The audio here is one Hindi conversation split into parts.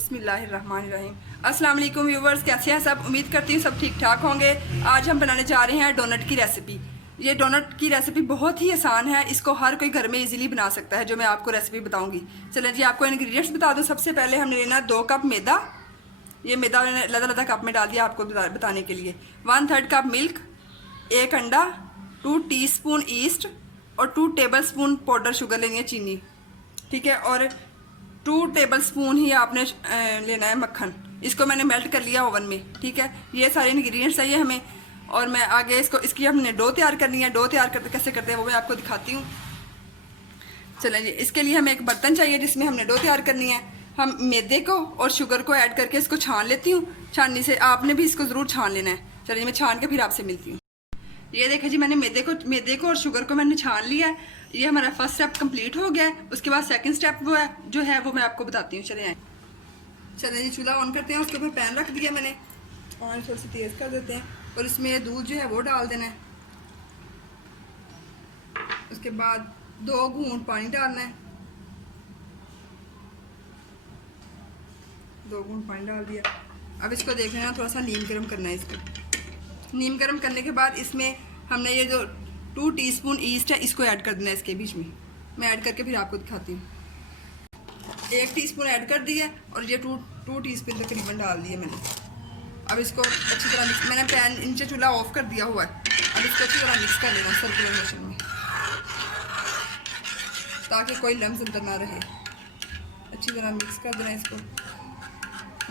बिस्मिल्लाहिर्रहमानिर्रहीम। अस्सलाम वालेकुम व्यूवर्स, कैसे हैं सब? उम्मीद करती हूँ सब ठीक ठाक होंगे। आज हम बनाने जा रहे हैं डोनट की रेसिपी। ये डोनट की रेसिपी बहुत ही आसान है, इसको हर कोई घर में इजीली बना सकता है, जो मैं आपको रेसिपी बताऊंगी। चलें जी, आपको इंग्रेडिएंट्स बता दूँ। सबसे पहले हमने लेना 2 कप मैदा। ये मैदा मैंने अलग-अलग कप में डाल दिया आपको बताने के लिए। 1/3 कप मिल्क, 1 अंडा, 2 टीस्पून ईस्ट और 2 टेबलस्पून पाउडर शुगर लेनी है, चीनी, ठीक है। और 2 टेबलस्पून ही आपने लेना है मक्खन। इसको मैंने मेल्ट कर लिया ओवन में, ठीक है। ये सारे इंग्रेडिएंट्स चाहिए हमें। और मैं आगे इसकी हमने डो तैयार करनी है। डो तैयार करते कैसे करते हैं वो मैं आपको दिखाती हूँ। चलें जी, इसके लिए हमें एक बर्तन चाहिए जिसमें हमने डो तैयार करनी है। हम मैदे को और शुगर को ऐड करके इसको छान लेती हूँ। छाननी से आपने भी इसको ज़रूर छान लेना है। चलिए मैं छान के फिर आपसे मिलती हूँ। ये देखें जी, मैंने मैदे को और शुगर को मैंने छान लिया है। ये हमारा फर्स्ट स्टेप कंप्लीट हो गया है। उसके बाद सेकंड स्टेप जो है वो मैं आपको बताती हूँ। चलें जी, चूल्हा ऑन करते हैं। उसके ऊपर पैन रख दिया मैंने, और थोड़ी सी तेज़ कर देते हैं और इसमें दूध जो है वो डाल देना है। उसके बाद 2 घूंट पानी डालना है। 2 घूंट पानी डाल दिया। अब इसको देख लेना, थोड़ा सा नीम गर्म करना है। इसको नीम गर्म करने के बाद इसमें हमने ये जो 2 टीस्पून ईस्ट है इसको ऐड कर देना है। इसके बीच में मैं ऐड करके फिर आपको दिखाती हूँ। 1 टीस्पून ऐड कर दिया और ये 2 टीस्पून तकरीबन डाल दिए मैंने। अब इसको अच्छी तरह मिक्स, मैंने पैन नीचे चूल्हा ऑफ कर दिया हुआ है। अब इसको अच्छी तरह मिक्स कर लेना सर्कुलर मोशन में, ताकि कोई लम्स अंदर ना रहे। अच्छी तरह मिक्स कर देना इसको।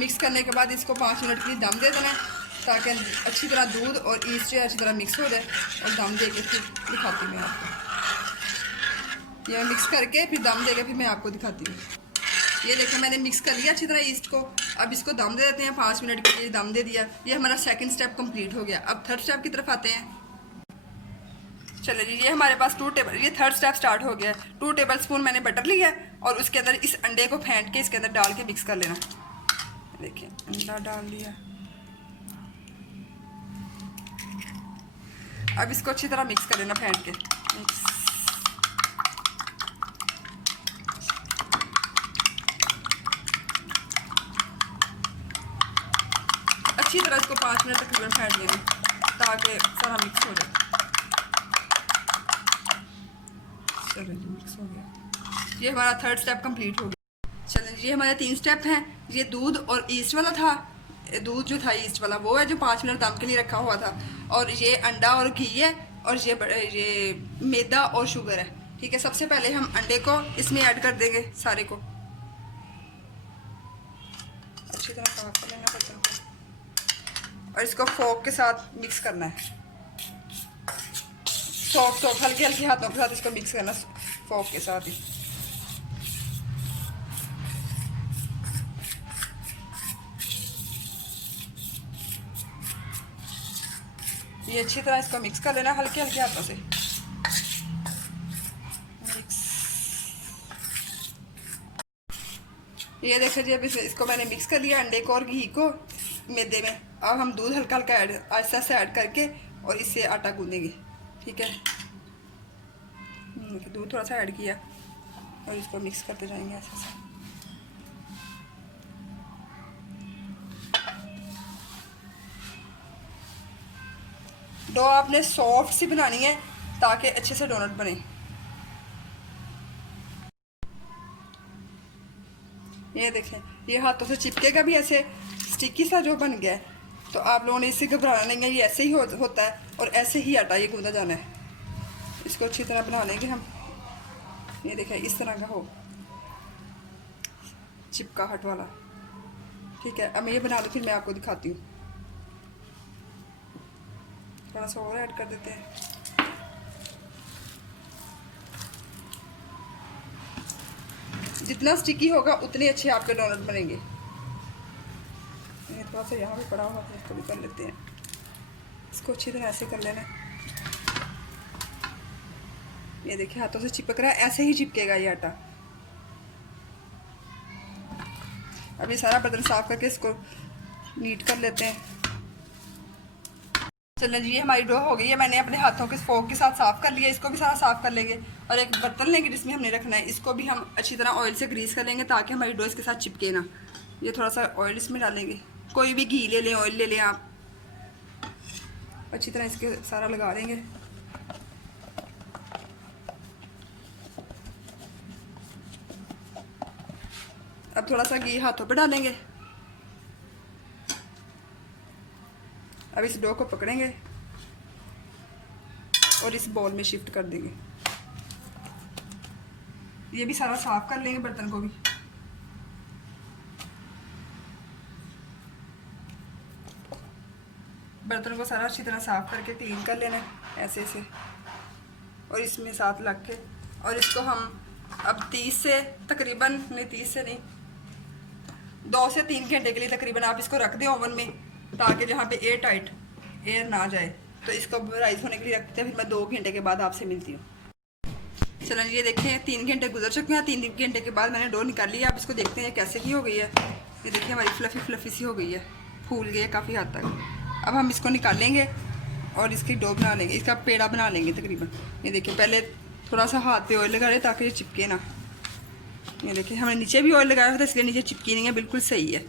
मिक्स करने के बाद इसको 5 मिनट के लिए दम दे देना है, ताकि अच्छी तरह दूध और ईस्ट अच्छी तरह मिक्स हो जाए। और दम दे के फिर दिखाती हूँ मैं आपको। ये मिक्स करके फिर दम दे के फिर मैं आपको दिखाती हूँ। ये देखो, मैंने मिक्स कर लिया अच्छी तरह ईस्ट को। अब इसको दम दे देते हैं। 5 मिनट के लिए दम दे दिया। ये हमारा सेकंड स्टेप कंप्लीट हो गया। अब थर्ड स्टेप की तरफ आते हैं। चलो जी, ये हमारे पास ये थर्ड स्टेप स्टार्ट हो गया। 2 टेबलस्पून मैंने बटर लिया और उसके अंदर इस अंडे को फेंट के इसके अंदर डाल के मिक्स कर लेना। देखिए, अंडा डाल लिया। अब इसको अच्छी तरह मिक्स कर लेना फेंट के। मिक्स। अच्छी तरह इसको 5 मिनट तक फेंट लेना, ताकि सारा मिक्स हो जाए। चलो जी, मिक्स हो गया। ये हमारा थर्ड स्टेप कंप्लीट हो गया। चलें, ये हमारे 3 स्टेप हैं। ये दूध और ईस्ट वाला था। दूध जो था ईस्ट वाला वो है जो 5 मिनट दम के लिए रखा हुआ था। और ये अंडा और घी है। और ये मैदा और शुगर है, ठीक है। सबसे पहले हम अंडे को इसमें ऐड कर देंगे सारे को। अच्छी तरह साफ कर लेना बर्तन को और इसको फोक के साथ मिक्स करना है। सॉफ्ट हल्के हल्के हाथों के साथ इसको मिक्स करना, फोक के साथ ही। ये अच्छी तरह इसको मिक्स कर लेना हल्के हल्के हाथों से। मिक्स। ये देखो जी, अब इसको मैंने मिक्स कर लिया, अंडे को और घी को मैदे में। अब हम दूध हल्का हल्का आहिस्ता से ऐड करके और इससे आटा गूंदेंगे, ठीक है। दूध थोड़ा सा ऐड किया और इसको मिक्स करते जाएंगे ऐसे से। डो आपने सॉफ्ट सी बनानी है ताकि अच्छे से डोनट बने। ये देखें, ये हाथों से चिपकेगा भी ऐसे स्टिकी सा जो बन गया है। तो आप लोगों ने इससे घबराना नहीं है, ये ऐसे ही होता है और ऐसे ही आटा ये गूंदा जाना है। इसको अच्छी तरह बना लेंगे हम। ये देखें, इस तरह का हो, चिपकाहट वाला, ठीक है। अब मैं ये बना लूँ, फिर मैं आपको दिखाती हूँ। थोड़ा सा और ऐड कर देते हैं। जितना स्टिकी होगा उतने अच्छे आपके डोनट बनेंगे। ये थोड़ा सा यहाँ पे पड़ा हुआ है, इसको भी कर लेते हैं। इसको अच्छी तरह ऐसे कर लेना। ये देखिए, हाथों से चिपक रहा है, ऐसे ही चिपकेगा ये आटा। अब ये सारा बर्तन साफ करके इसको नीट कर लेते हैं। चलिए जी, ये हमारी डो हो गई है। मैंने अपने हाथों के फोक के साथ साफ़ कर लिया। इसको भी सारा साफ़ कर लेंगे और एक बर्तन लेंगे जिसमें हमने रखना है। इसको भी हम अच्छी तरह ऑयल से ग्रीस कर लेंगे ताकि हमारी डो इसके साथ चिपके ना। ये थोड़ा सा ऑयल इसमें डालेंगे, कोई भी घी ले लें, ऑयल ले लें आप। अच्छी तरह इसके सारा लगा लेंगे। अब थोड़ा सा घी हाथों पे डालेंगे। अब इस डो को पकड़ेंगे और इस बॉल में शिफ्ट कर देंगे। ये भी सारा साफ कर लेंगे बर्तन को भी। बर्तन को सारा अच्छी तरह साफ करके क्लीन कर लेना है ऐसे ऐसे, और इसमें साथ लग के, और इसको हम अब 30 से तकरीबन, नहीं 30 से नहीं, 2 से 3 घंटे के लिए तकरीबन आप इसको रख दें ओवन में, ताकि जहाँ पे एयर टाइट एयर ना जाए। तो इसको राइस होने के लिए रखते हैं, फिर मैं 2 घंटे के बाद आपसे मिलती हूँ। चलो ये देखें 3 घंटे गुजर चुके हैं। 3 घंटे के बाद मैंने डो निकाल लिया। अब इसको देखते हैं कैसे की हो गई है। ये देखिए हमारी फ्लफ़ी फ्लफ़ी सी हो गई है, फूल गई है काफ़ी हद तक। अब हम इसको निकालेंगे और इसकी डो बना लेंगे, इसका पेड़ा बना लेंगे तकरीबन। ये देखिए पहले थोड़ा सा हाथ पे ऑयल लगा रहे ताकि ये चिपके ना। ये देखिए हमने नीचे भी ऑयल लगाया था इसलिए नीचे चिपकी नहीं है, बिल्कुल सही है।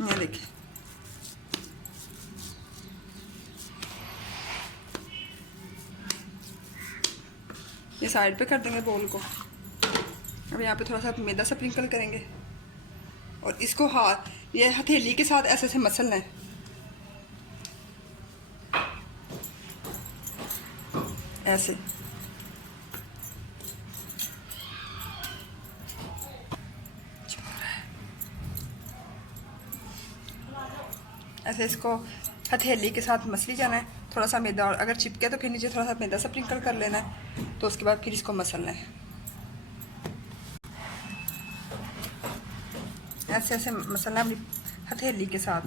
ये देखिए ये साइड पे कर देंगे बोल को। अब यहाँ पे थोड़ा सा मैदा स्प्रिंकल करेंगे और इसको हाथ, ये हथेली के साथ ऐसे ऐसे मसलना है, ऐसे। ऐसे इसको हथेली के साथ मसली जाना है, थोड़ा सा मैदा, और अगर चिपके तो फिर नीचे थोड़ा सा मैदा स्प्रिंकल कर लेना है। तो उसके बाद फिर इसको मसलना है ऐसे ऐसे मसलना अपनी हथेली के साथ।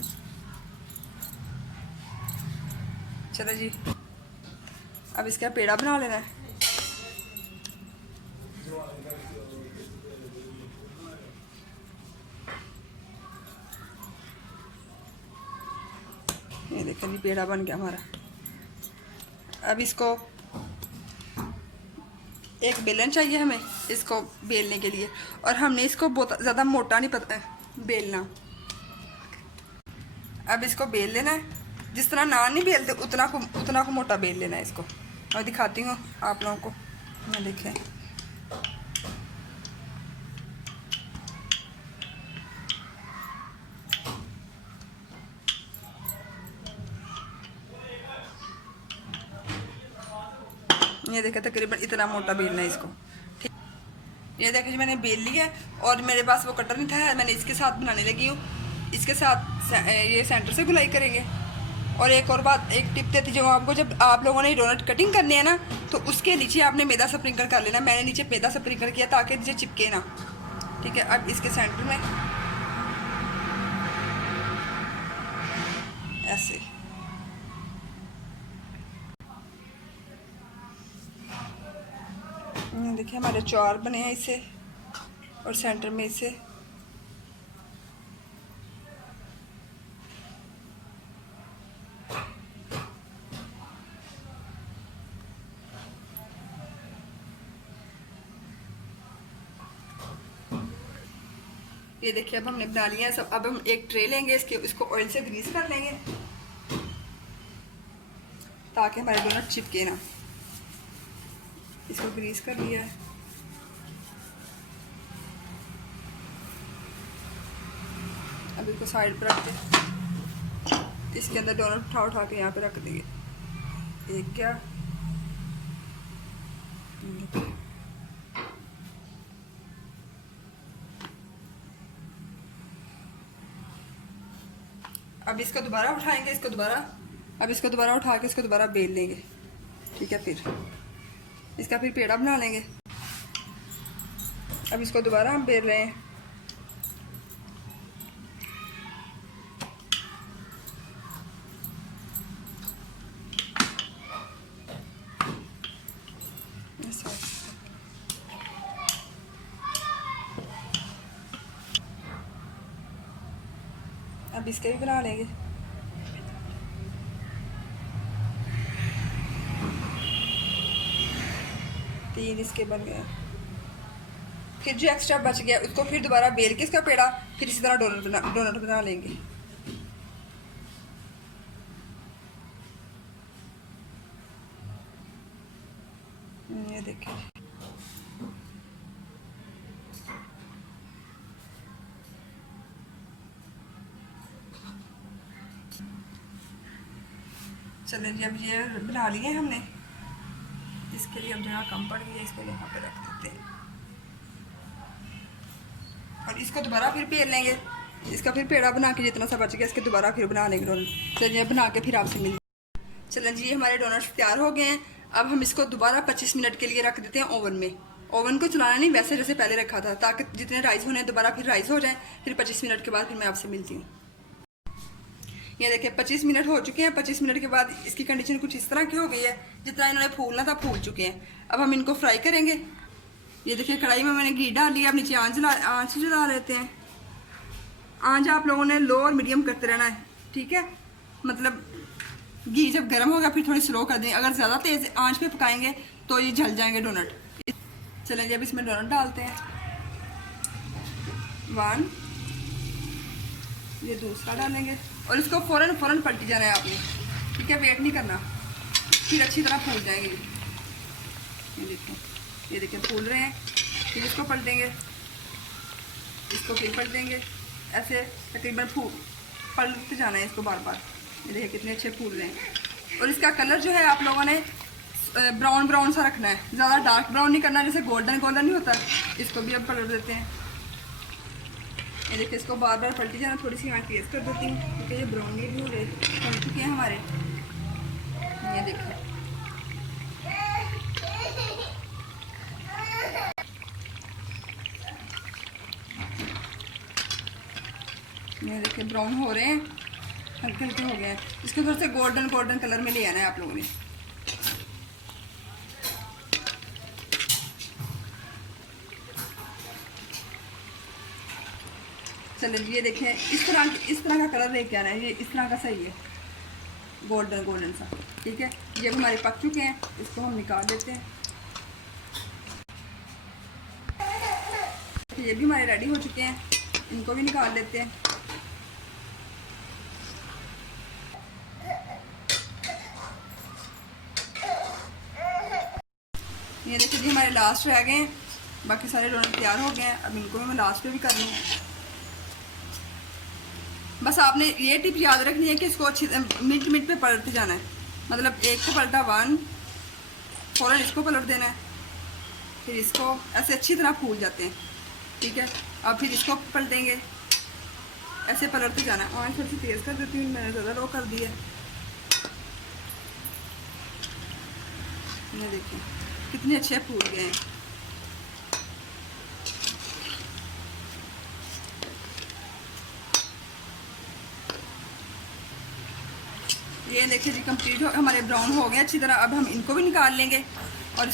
चलो जी अब इसका पेड़ा बना लेना है। ये देखिए जी पेड़ा बन गया हमारा। अब इसको एक बेलन चाहिए हमें इसको बेलने के लिए, और हमने इसको बहुत ज़्यादा मोटा नहीं पता बेलना। अब इसको बेल लेना है, जिस तरह नान नहीं बेलते उतना को मोटा बेल लेना है इसको। और दिखाती हूँ आप लोगों को, ये देखें। ये देखें तकरीबन इतना मोटा बेलना है इसको, ठीक। ये देखें जी मैंने बेल लिया है, और मेरे पास वो कटर नहीं था, मैंने इसके साथ बनाने लगी हूँ। इसके साथ ये सेंटर से गुलाई करेंगे। और एक और बात, एक टिप देती जो आपको, जब आप लोगों ने डोनट कटिंग करनी है ना, तो उसके नीचे आपने मैदा स्प्रिंकल कर लेना। मैंने नीचे मैदा स्प्रिंकल किया ताकि नीचे चिपके ना, ठीक है। अब इसके सेंटर में ऐसे, देखिए हमारे 4 बने हैं इससे, और सेंटर में इसे ये देखिए अब हमने बना लिया है सब। अब हम एक ट्रे लेंगे, इसको ऑयल से ग्रीस कर लेंगे ताकि हमारे डोनट चिपके ना। इसको ग्रीस कर लिया है। अब इसको साइड पर रख के इसके अंदर डोनट उठा के यहाँ पे रख देंगे। एक क्या, अब इसको दोबारा उठाएंगे, अब इसको दोबारा उठा के इसको दोबारा बेल लेंगे, ठीक है। फिर इसका फिर पेड़ा बना लेंगे। अब इसको दोबारा हम बेल रहे हैं। अब इसके भी बना लेंगे। तीन इसके बन गए। फिर जो एक्स्ट्रा बच गया उसको फिर दोबारा बेल के इसका पेड़ा फिर इसी तरह डोनट बना लेंगे। ये देखिए चलिए जी, अब ये बना लिए हमने। इसके लिए अब जगह कम पड़ गई है, इसको यहाँ पे रख देते हैं और इसको दोबारा फिर पेल लेंगे। इसका फिर पेड़ा बना के जितना सा बच गया इसके दोबारा फिर बना लेंगे डोनट। चलिए बना के फिर आपसे मिलते। चलें जी, हमारे डोनट्स तैयार हो गए हैं। अब हम इसको दोबारा 25 मिनट के लिए रख देते हैं ओवन में। ओवन को चलाना नहीं, वैसे जैसे पहले रखा था, ताकि जितने राइस होने दोबारा फिर राइस हो जाए। फिर 25 मिनट के बाद फिर मैं आपसे मिलती हूँ। ये देखिए 25 मिनट हो चुके हैं। 25 मिनट के बाद इसकी कंडीशन कुछ इस तरह की हो गई है, जितना इन्होंने फूलना था फूल चुके हैं। अब हम इनको फ्राई करेंगे। ये देखिए कढ़ाई में मैंने घी डाल लिया। अब नीचे आँच जला लेते हैं। आँच आप लोगों ने लो और मीडियम करते रहना है, ठीक है। मतलब घी जब गर्म होगा फिर थोड़ी स्लो कर दें। अगर ज़्यादा तेज़ आँच पे पकाएंगे तो ये जल जाएंगे डोनट। चलें जी, अब इसमें डोनट डालते हैं। 1, ये दूसरा डालेंगे और इसको फ़ौरन पलटी जाना है आपने, ठीक है। वेट नहीं करना, फिर अच्छी तरह फूल जाएंगे। ये देखिए फूल रहे हैं। फिर इसको पलटेंगे, इसको फिर पलटेंगे, ऐसे तकरीबन पलटते जाना है इसको बार बार। ये देखिए कितने अच्छे फूल रहे हैं। और इसका कलर जो है आप लोगों ने ब्राउन ब्राउन सा रखना है, ज़्यादा डार्क ब्राउन नहीं करना, जैसे गोल्डन नहीं होता। इसको भी अब पलट देते हैं। ये देखिए इसको बार बार पलटी जाना। थोड़ी सी आँच तेज़ कर देती हूँ क्योंकि ये ब्राउनी भी हो गए बन चुके हैं हमारे। ये देखिए ब्राउन हो रहे हैं, हल्के हल्के हो गए हैं। इसको थोड़ा से गोल्डन कलर में ले आना है आप लोगों ने। चलिए ये देखें इस तरह का कलर लेके आना है। ये इस तरह का सही है, गोल्डन सा, ठीक है। ये हमारे पक चुके हैं, इसको हम निकाल लेते हैं। ये भी हमारे रेडी हो चुके हैं, इनको भी निकाल लेते हैं। ये देखिए जी हमारे लास्ट रह गए हैं, बाकी सारे डोनट तैयार हो गए हैं। अब इनको भी मैं लास्ट पे भी कर लूँ। बस आपने ये टिप याद रखनी है कि इसको अच्छी मिनट पे पलटते जाना है। मतलब एक को पलटा 1, फ़ौरन इसको पलट देना है, फिर इसको ऐसे अच्छी तरह फूल जाते हैं, ठीक है। अब फिर इसको पलटेंगे, ऐसे पलटते जाना है। और थोड़ी सी तेज़ कर देती हूँ, मैंने ज़्यादा लो कर दिया। ये देखिए कितने अच्छे फूल गए हैं। ये देखिए जी कंप्लीट हमारे ब्राउन हो गए अच्छी तरह। अब हम इनको भी निकाल लेंगे। और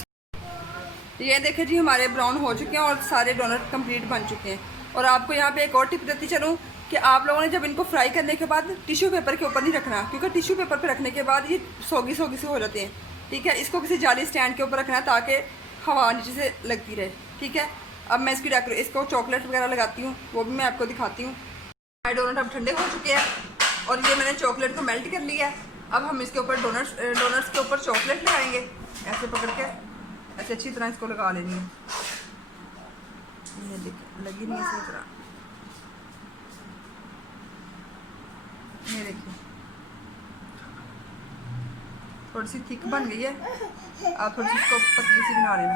ये देखिए जी हमारे ब्राउन हो चुके हैं और सारे डोनट कंप्लीट बन चुके हैं। और आपको यहाँ पे एक और टिप देती चलूँ कि आप लोगों ने जब इनको फ्राई करने के बाद टिश्यू पेपर के ऊपर नहीं रखना, क्योंकि टिश्यू पेपर पे रखने के बाद ये सोगी से हो जाते हैं, ठीक है। इसको किसी जाली स्टैंड के ऊपर रखना है ताकि हवा नीचे से लगती रहे, ठीक है। अब मैं इसको चॉकलेट वगैरह लगाती हूँ, वो भी मैं आपको दिखाती हूँ। हमारे डोनट अब ठंडे हो चुके हैं और ये मैंने चॉकलेट को मेल्ट कर लिया है। अब हम इसके ऊपर डोनट्स के ऊपर चॉकलेट लगाएंगे, ऐसे पकड़ के ऐसे अच्छी तरह इसको लगा लेनी है। ये देखिए लगी नहीं इसी तरह। ये देखिए थोड़ी सी थिक बन गई है। आप थोड़ी सी इसको पतली सी बना लेना।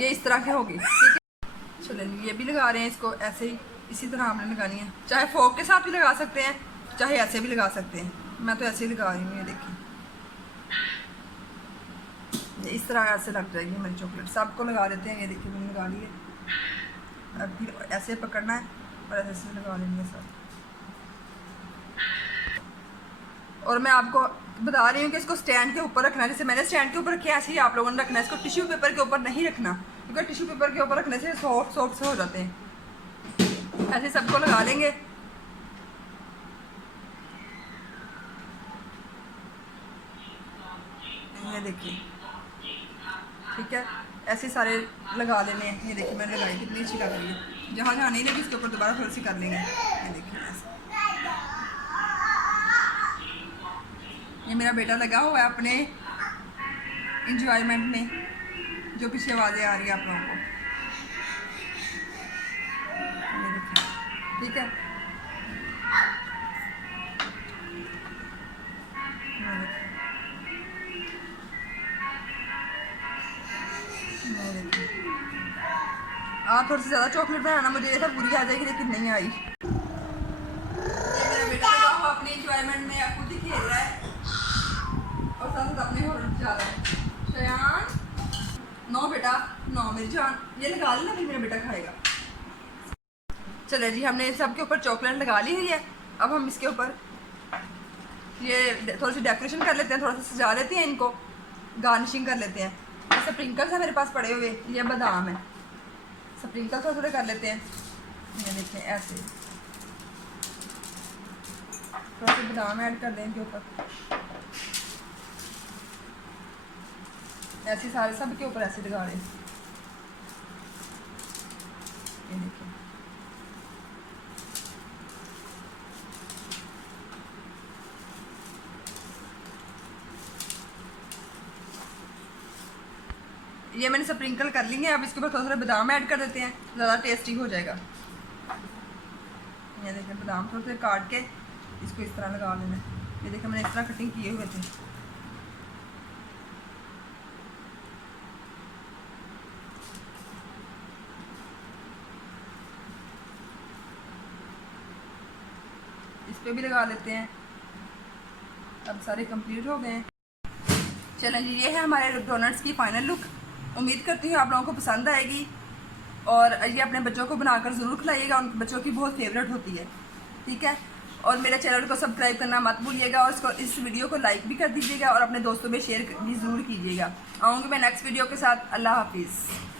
ये इस तरह की होगी, ठीक है। चलिए ये भी लगा रहे हैं इसको ऐसे ही, इसी तरह हमने लगानी है। चाहे फोक के साथ भी लगा सकते हैं, चाहे ऐसे भी लगा सकते हैं। मैं तो ऐसे ही लगा रही हूँ। ये देखिए ये इस तरह ऐसे लग जाएगी हमारी चॉकलेट। सबको लगा देते हैं। ये देखिए मैंने लगा ली है। अब फिर ऐसे पकड़ना है और ऐसे लगा लेंगे सब। और मैं आपको बता रही हूँ कि इसको स्टैंड के ऊपर रखना है, जैसे मैंने स्टैंड के ऊपर रखा ऐसे ही आप लोगों ने रखना है। इसको टिश्यू पेपर के ऊपर नहीं रखना, क्योंकि टिश्यू पेपर के ऊपर रखने से सॉफ्ट से हो जाते हैं। ऐसे सबको लगा लेंगे। ये देखिए ठीक है, ऐसे सारे लगा लेने हैं। ये देखिए मैंने लगाई, कितनी अच्छी लग रही है। जहाँ जहाँ नहीं लगी उसके ऊपर दोबारा थोड़ी सी कर लेंगे। ये देखिए ऐसे। ये मेरा बेटा लगा हुआ है अपने इंजॉयमेंट में, जो पीछे आवाज़ें आ रही है आप लोगों को। ये देखिए, ठीक है। आप थोड़ी सी ज़्यादा चॉकलेट बनाना, मुझे ये था पूरी आ जाएगी लेकिन नहीं आई। ये मेरा बेटा लगा हुआ अपने इंजॉयमेंट में, खुद ही खेल रहा है और साथ साथ अपने होटल जा रहा है। शयान नो बेटा नो, मेरी जान ये लगा लेना, फिर मेरा बेटा खाएगा। चलो जी, हमने सब के ऊपर चॉकलेट लगा ली हुई है। अब हम इसके ऊपर ये थोड़ी सी डेकोरेशन कर लेते हैं, थोड़ा सा सजा लेते हैं, इनको गार्निशिंग कर लेते हैं। स्प्रिंकल्स है मेरे पास पड़े हुए, ये बादाम है, स्प्रिंकल थोड़े थोड़े कर लेते हैं। ये देखिए ऐसे थोड़ा सा बादाम ऐड कर दें इनके ऊपर, ऐसे सारे सब के ऊपर ऐसे लगा दें। ये देखिए ये मैंने स्प्रिंकल कर ली है। अब इसके ऊपर थोड़ा थोड़ा बादाम ऐड कर देते हैं, ज़्यादा टेस्टी हो जाएगा। ये देखिए बादाम थोड़े से काट के इसको इस तरह लगा लेना। ये देखिए मैंने इस तरह कटिंग किए हुए थे। इस पे भी लगा लेते हैं। अब सारे कंप्लीट हो गए हैं। चलें जी, ये है हमारे डोनट्स की फाइनल लुक। उम्मीद करती हूँ आप लोगों को पसंद आएगी और ये अपने बच्चों को बनाकर ज़रूर खिलाइएगा, उनके बच्चों की बहुत फेवरेट होती है। ठीक है, और मेरे चैनल को सब्सक्राइब करना मत भूलिएगा और इसको इस वीडियो को लाइक भी कर दीजिएगा और अपने दोस्तों में शेयर भी ज़रूर कीजिएगा। आऊँगी मैं नेक्स्ट वीडियो के साथ। अल्लाह हाफिज़।